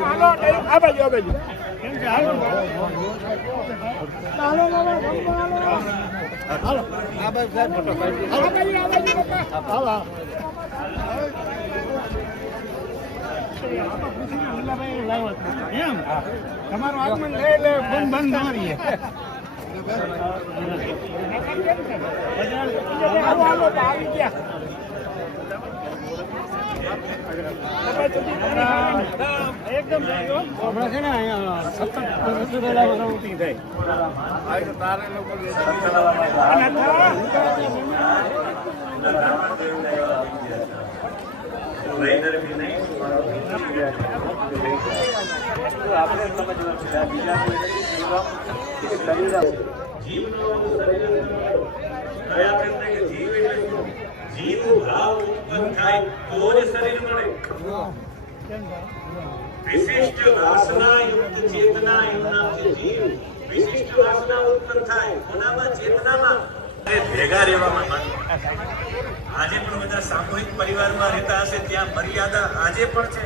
હાલો આ બાજુ આ બાજુ હાલો આ બાજુ સાહેબ ફોટો પાડી હાલો આ બાજુ હાલો એમ તમારું આગમન લઈ એટલે બંધ ન રહીએ આવી ગયા એકદમ હમણાં છે ને અહીંયા 70 વર્ષ પહેલા ઉઠી થાય તારે લોકો જીવ ભાવ બંધ થાય તો જ શરીર મળે. વિશિષ્ટ વાસના યુક્ત ચેતના એનું નામ છે જીવ. વિશિષ્ટ વાસના ઉત્પન્ન થાય કોનામાં? ચેતનામાં. ભેગા રહેવામાં માનવું. આજે પણ બધા સામૂહિક પરિવારમાં રહેતા હશે, ત્યાં મર્યાદા આજે પણ છે.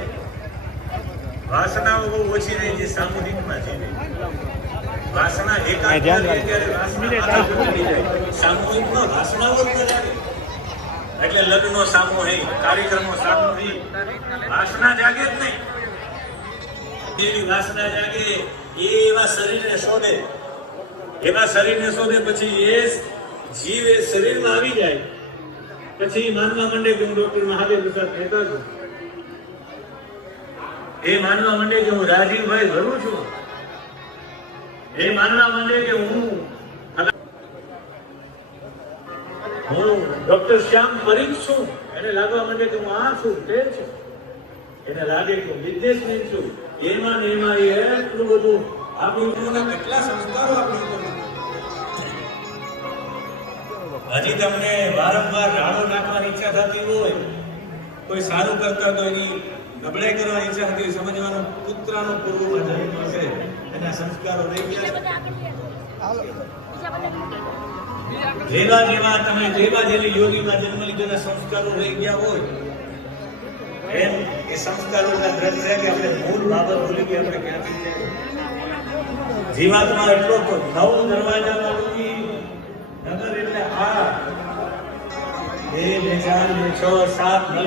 વાસનાઓ બહુ ઓછી રહી છે સામૂહિકમાં જીવે. વાસના એકાંતમાં રહે ત્યારે વાસના સામૂહિકમાં વાસનાઓ જ ન લાગે. એટલે લગ્નનો સામૂહિક, કાર્યક્રમો સામૂહિક, વાસના જાગે જ નહીં. એવી વાસના જાગે એ એવા શરીરને શોધે, એવા શરીરને શોધે. પછી એ જીવ એ શરીરમાં આવી જાય પછી માનવા માંડે કે હું ડોક્ટર મહાદેવ પ્રસાદ મહેતા છું. એ માનવા માંડે કે હું રાજીવભાઈ ભરું છું. એ માનવા માંડે કે હું ડોક્ટર શ્યામ પરીખ છું. એને લાગવા માંડે કે હું આ છું, તે છું. એને લાગે કે હું બિઝનેસમેન છું. એમાં ને એમાં એટલું બધું આપણી કેટલા સંસ્કારો આપણી હજી તમને વારંવાર રાડો નાખવાની ઈચ્છા થતી હોય, કોઈ સારું કરતા તો એની નબળાઈ કરવાની ઈચ્છા થતી હોય, સમજવાનું પુત્રનો પૂર્વમાં જન્મ છે એના સંસ્કારો રહી ગયા. જેવા જેવા તમે જેવી યોગીમાં જન્મ લીધેલા સંસ્કારો રહી ગયા હોય એમ એ સંસ્કારોના દ્રઢ છે કે આપણે મૂળ બાબત ભૂલી ગયા આપણે ક્યાંથી છે. જીવાત્મા એટલો તો 9 દરવાજા વાળું નગર એટલે આ 2 4 6 7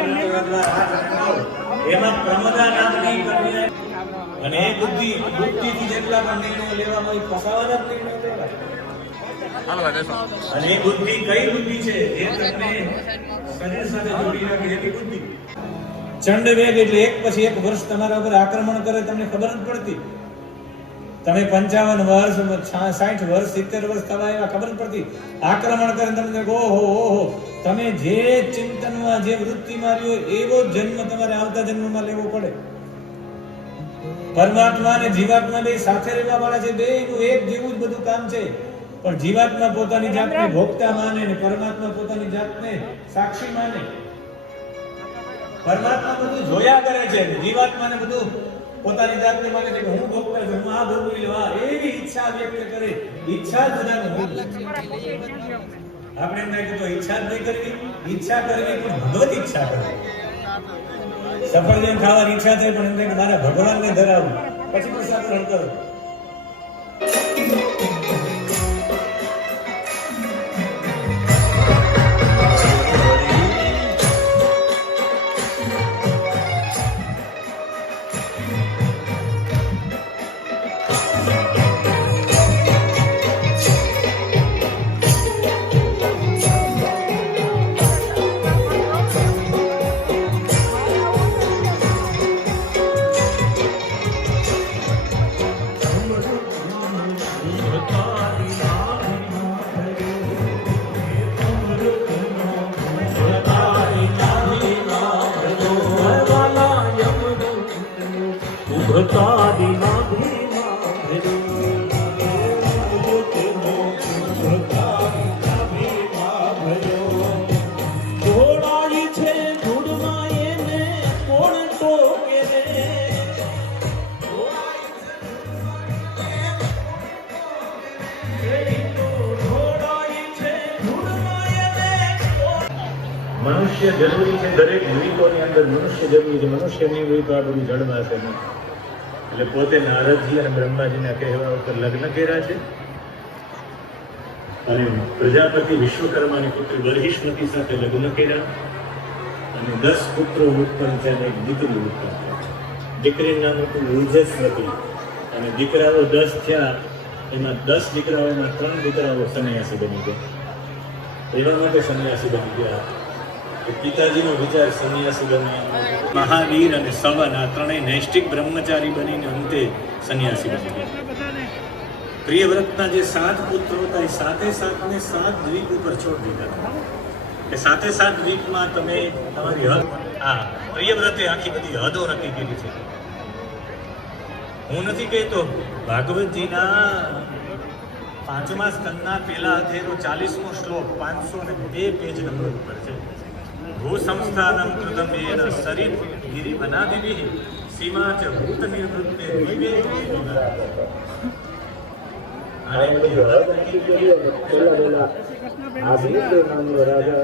એમાં પ્રમદા નામની કન્યા અને એ બુદ્ધિથી જેટલા પણ નિર્ણયો લેવામાં ફસાવાના નિર્ણયો લેવા. અને એ બુદ્ધિ કઈ બુદ્ધિ છે? એ તમને શરીર સાથે જોડી રાખે એવી બુદ્ધિ. ચંડવેગ એટલે એક પછી એક વર્ષ તમારા ઉપર આક્રમણ કરે, તમને ખબર જ પડતી. તમે 55 વર્ષ 60 વર્ષ 70 વર્ષ થવા એવા ખબર જ પડતી. આક્રમણ કરે તમને ઓહો તમે જે ચિંતનમાં જે વૃત્તિમાં રહ્યો એવો જન્મ તમારે આવતા જન્મમાં લેવો પડે. પરમાત્મા અને જીવાત્મા બે સાથે રહેવા વાળા છે, બેનું એક જેવું જ બધું કામ છે. પણ જીવાત્મા પોતાની જાતને ભોગતા માને ને પરમાત્મા પોતાની જાતને સાક્ષી માને. પરમાત્મા બધું જોયા કરે છે, જીવાત્માને બધું પોતાની જાતને માને છે કે હું ભોગતા છું, હું આ ભોગવી લઉં, એવી ઈચ્છા વ્યક્ત કરે. ઈચ્છા જ બધાને આપણે એમ કહે તો ઈચ્છા જ નહીં કરવી, ઈચ્છા કરવી પણ ભગવત ઈચ્છા કરવી. સફરજન ખાવાની ઈચ્છા થાય પણ એમ કહે કે મારા ભગવાનને ધરાવવું, પછી પ્રસાદ ગ્રહણ કરો. મનુષ્ય મનુષ્ય જરૂરી છે, દરેક દ્વીપોની અંદર મનુષ્ય જરૂરી છે. મનુષ્ય નહીં હોય તો આ બધું જળવાશે નહીં. એટલે પોતે નારદજી અને બ્રહ્માજીના કહેવા ઉપર લગ્ન કર્યા છે અને પ્રજાપતિ વિશ્વકર્માની પુત્રી બરહિષ્મતી સાથે લગ્ન કર્યા અને 10 પુત્રો ઉત્પન્ન થયા અને એક દીકરી ઉત્પન્ન થઈ. દીકરીનું નામ હતું ઉર્જસ્વતી અને દીકરાઓ 10 થયા. એમાં 10 દીકરાઓમાં 3 દીકરાઓ સંન્યાસી બની ગયા. એના માટે સંન્યાસી બની ગયા. પિતાજીનો વિચાર સંન્યાસી બન્યા. મહાવીર અને સવન આ ત્રણેય નૈષ્ઠિક બ્રહ્મચારી બનીને અંતે સંન્યાસી બની ગયા. પ્રિયવ્રતના જે 7 પુત્રો હતા એ 7 દ્વીપ ઉપર છોડી દીધા. એ 7 દ્વીપમાં તમે તમારી હદ પ્રિયવ્રતે આખી બધી હદો નક્કી કરી છે. હું નથી કહેતો, ભાગવતજીના 5મા સ્કંદના પહેલા અધ્યાયનો 40મો શ્લોક 502 પેજ નંબર ઉપર છે. ભૂ સંસ્થાનમ કૃતમ એન સરિત ગિરિ વનાદિભિઃ સીમા ચ ભૂત નિવૃત્તે દિવે આ નામનો રાજા